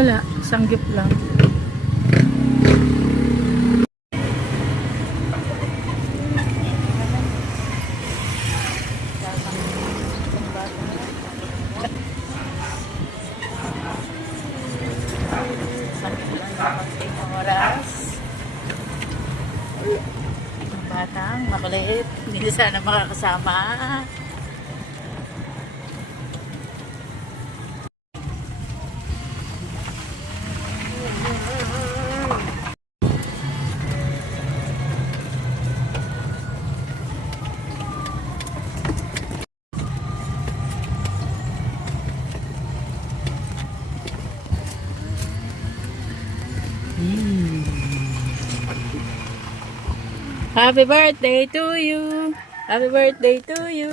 Wala, sanggip lang. Oras. Ang batang makulit. Hindi sana makakasama. Happy birthday to you. Happy birthday to you.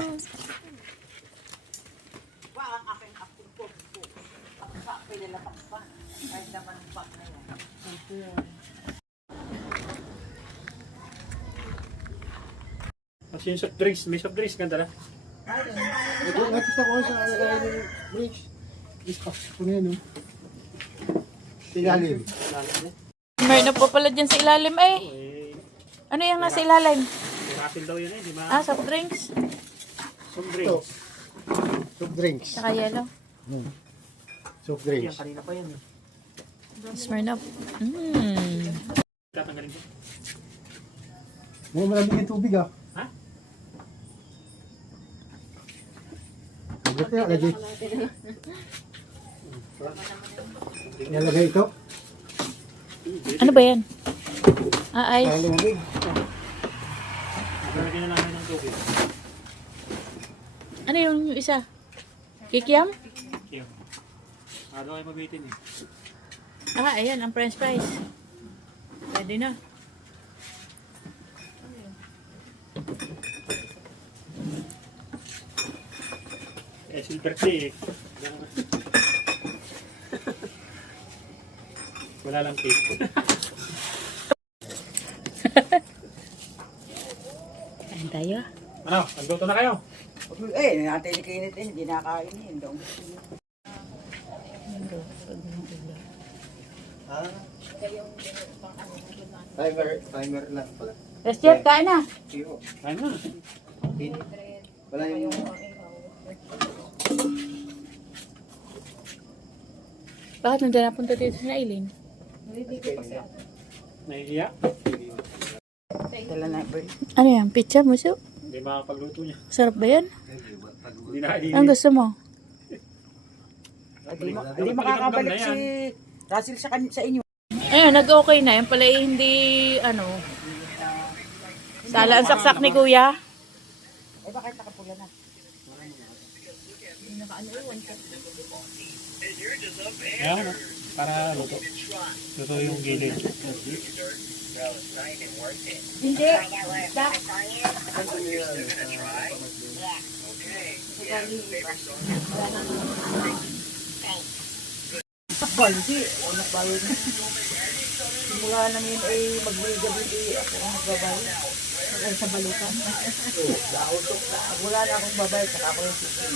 Kasi yung soft drinks, may soft drinks ganda na. Nagkita ko sa bridge. Gusto ko na yun. Ilalim. Meron po pala dyan sa ilalim eh. Ano yung nasa ilalim? Rapid daw yun eh, di ba? Ah, soft drinks. Soft drinks. Soft drinks. Saka yellow. Soft Yan, drinks. kanina pa yan eh. Smirnoff. Tatanggalin ko. May malamig yung tubig ah. Ha? Lagay tayo, lagay. Nalagay ito. Ano ba yan? Ah, Ay, ice. lumabig. Lalagyan na namin ng tubig. Ano yung isa? Kikiam? Yan. Ano kayo mabitin eh. Ah, ayan, ang french fries. Pwede na. Eh, silver tea eh. Wala lang cake. Kain tayo. Ano? Nagluto na kayo? Eh, natin ni Kinit eh, hindi nakain yun. Timer lang pala. Let's Jeff, kain na. Iyo. Kain na. Wala yung... Bakit nandun napunta dito si Aileen? Nahihiya? Dala na, bird. Ano yan? Pizza, muso? Hindi makapagluto niya. Sarap ba yan? Hindi na Ang gusto mo? Hindi makakabalik si Russell sa inyo. Ayun, nag-okay na. Yan pala eh, hindi, ano, sala ang saksak ni kuya. Eh, bakit nakapula na? Ayan, para luto. Luto yung gilid. Hindi. Baldi. O, nagbayad na. Simula namin ay magbili-gabi ako ang magbabayad. Ay, sa balukan. Wala na akong babayad, saka ako yung sisip.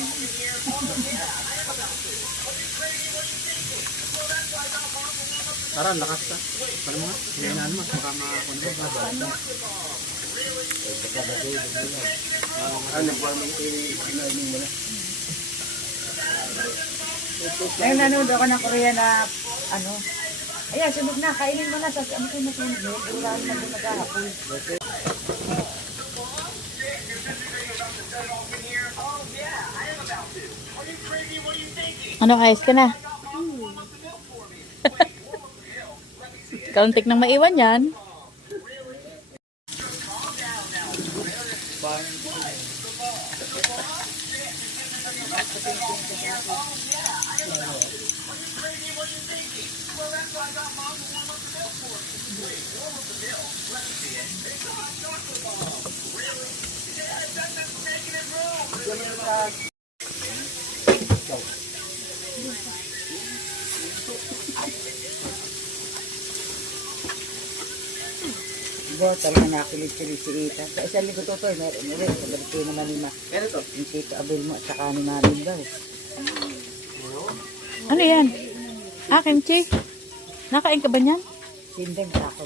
Tara, lakas ka. Paano mo nga? Hinayaan mo. Baka makakuha mo. Ngayon nanood ako ng Korea na ano. Ayan, sunod na. Kainin mo na. Tapos ano kayo masunod? Wala na doon nag-ahapon. Ano, ayos ka na? Kauntik nang maiwan yan. Diba, talaga nakilig-kilig si Ita. Sa isang linggo to, meron ulit. Sabi naman ni Ma. Ano to? Yung Tito Abel mo at saka ni Marin daw. Ano yan? Ah, kimchi. Nakain ka ba niyan? Sindeng ako.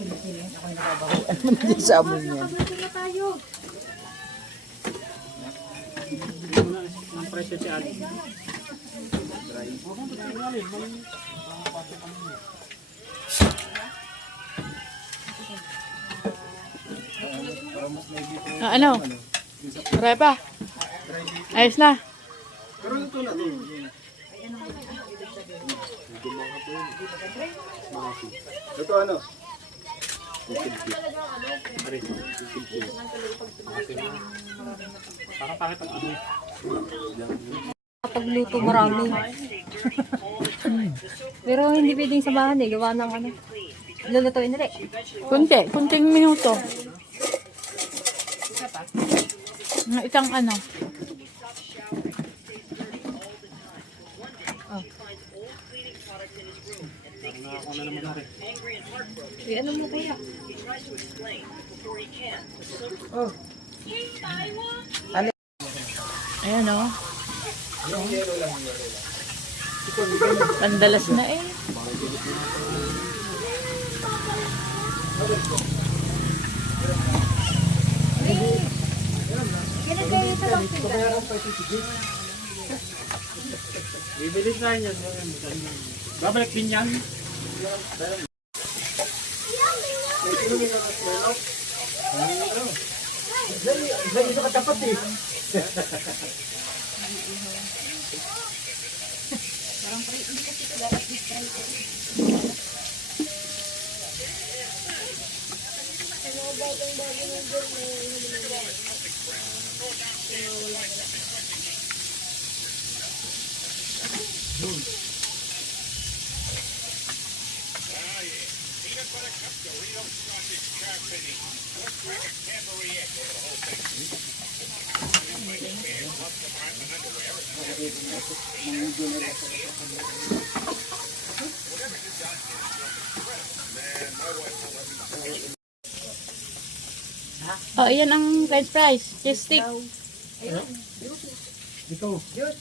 Kinikiling ako nababaho. Ano naman din sa amoy niyan? Hindi mo na ng presyo si Ali. Ah, ano? Try pa. Ayos na. Pero ito na to. Ito ano? Parang pangit ang amoy. Pagluto marami. Pero hindi pwedeng samahan eh. Gawa ng ano. Lulutuin nila eh. Kunting minuto. Mga isang ano. Ako na naman ako. Eh, ano mo kaya? Ayan o. Pandalas na eh. Bibili tayo niyan. Babalik din yan. Dito ka tapat eh. Oh, ayan ang french fries. Cheese stick. Dito. Diyos?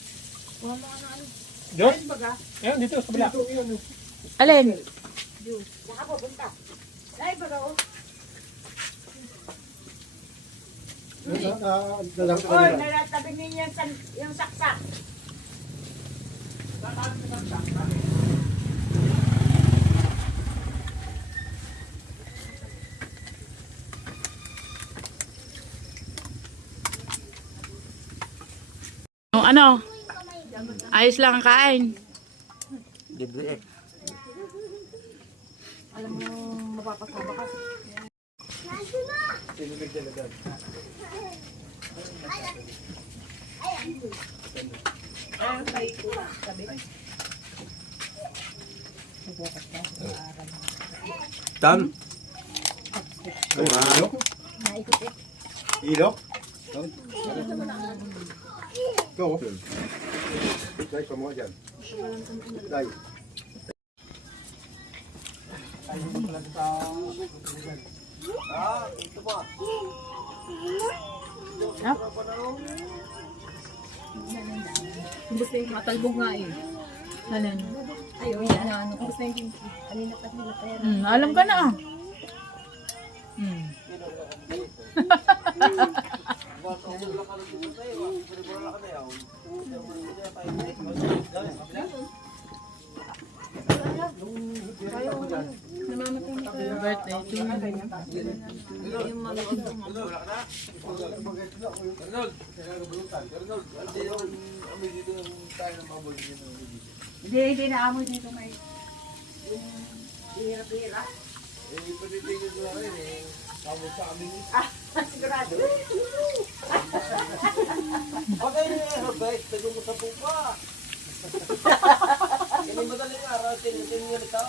Ayun, dito sa kabila. Ito yun. Alin? Dalang ko Oy, nila. nalatabi niyo yung saksak. Yung ano? Ayos lang ang kain. Alam mo, mapapasaba ka. Dan. Ilok? Ilok? Ikaw. Dahil pa mo dyan. Dahil. Gusto yung matalbog nga eh. Alin? Ayun, yan. Ano, gusto yung kimchi. Kanina pa nila tayo. Alam ka na ah. Birthday to Hindi naamoy dito may bihira-bihira. Sigurado. Okay, Robert, tago mo sa pupa. Ini madaling araw, tinitin nyo nito.